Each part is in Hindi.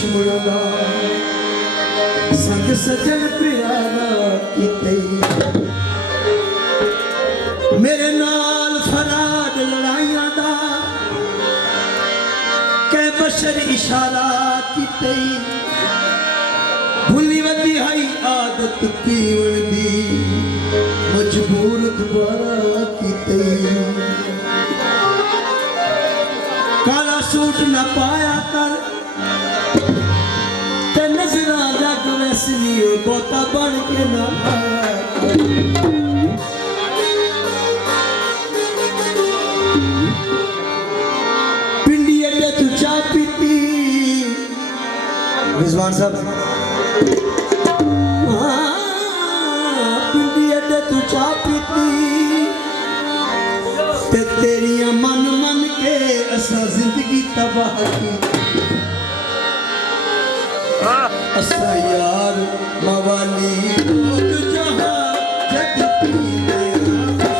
दुश्मनों दा संग सजन प्यारा कीते मेरे नाल फराड लड़ाइयां दा कै बशर इशारा कीते भुली वदी हाई आदत पीवण दी मजबूर दोबारा कीते काला सूट न पाया कर ते नजरा जग वैसनी बोता बन के ना पिंडी अड्डे तू चाह पीती रिजवान साहब पिंडी अड्डे तू चाह पीती ते तेरिया मन मन के असा जिंदगी तबाह की असा यार मवाली जहां जग की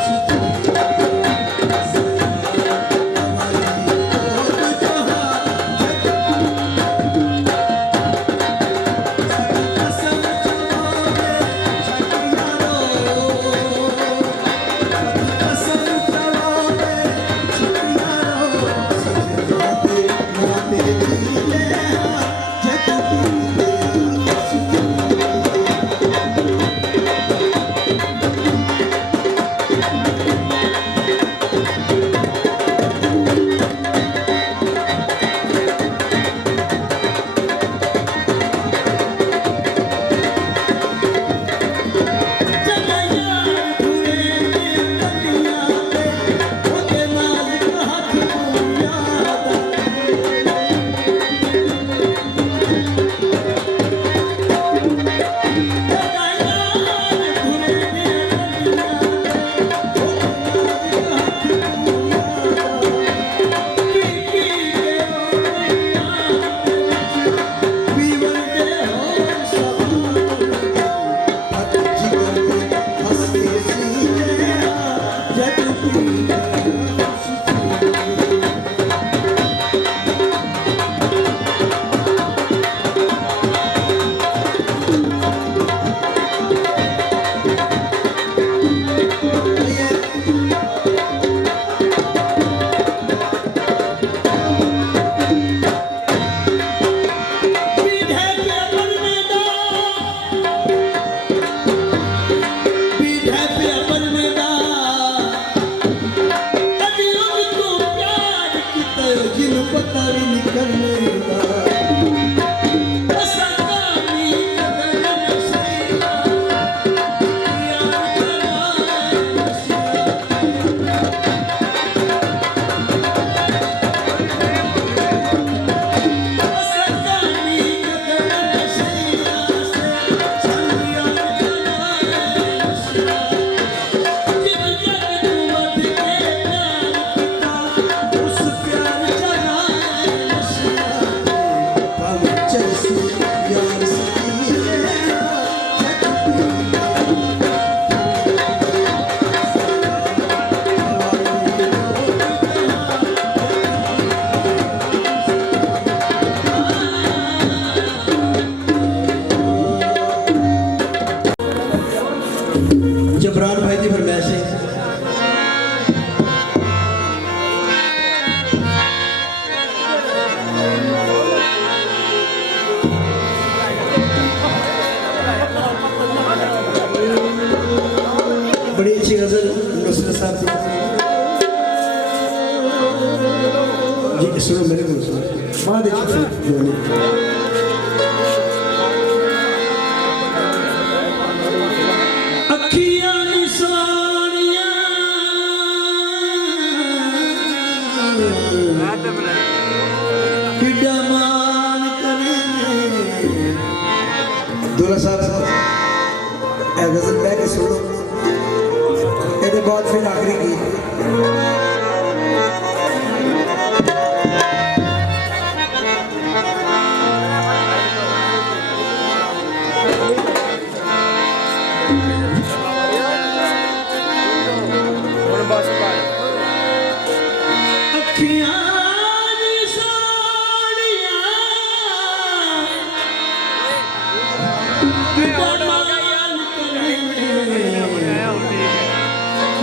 जबरान भाई की फरमाइश है बड़ी अच्छी गजल नुसरत साहब जी सुनो मेरे को सुनो बहुत अच्छी दूल्हा साहब गजल बह के सुनो ये बाद फिर आखिरी गीत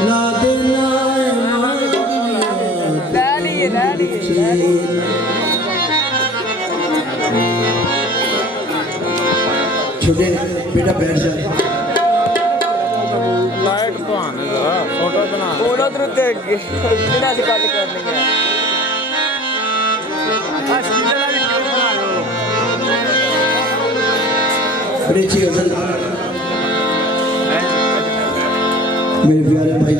ला देना छोटे बेटा बैठ जा लाइट तो आने जरा फोटो बना फोटो तो बिना से कट कर लेंगे बड़ी अच्छी गजल मेरे प्यारे भाई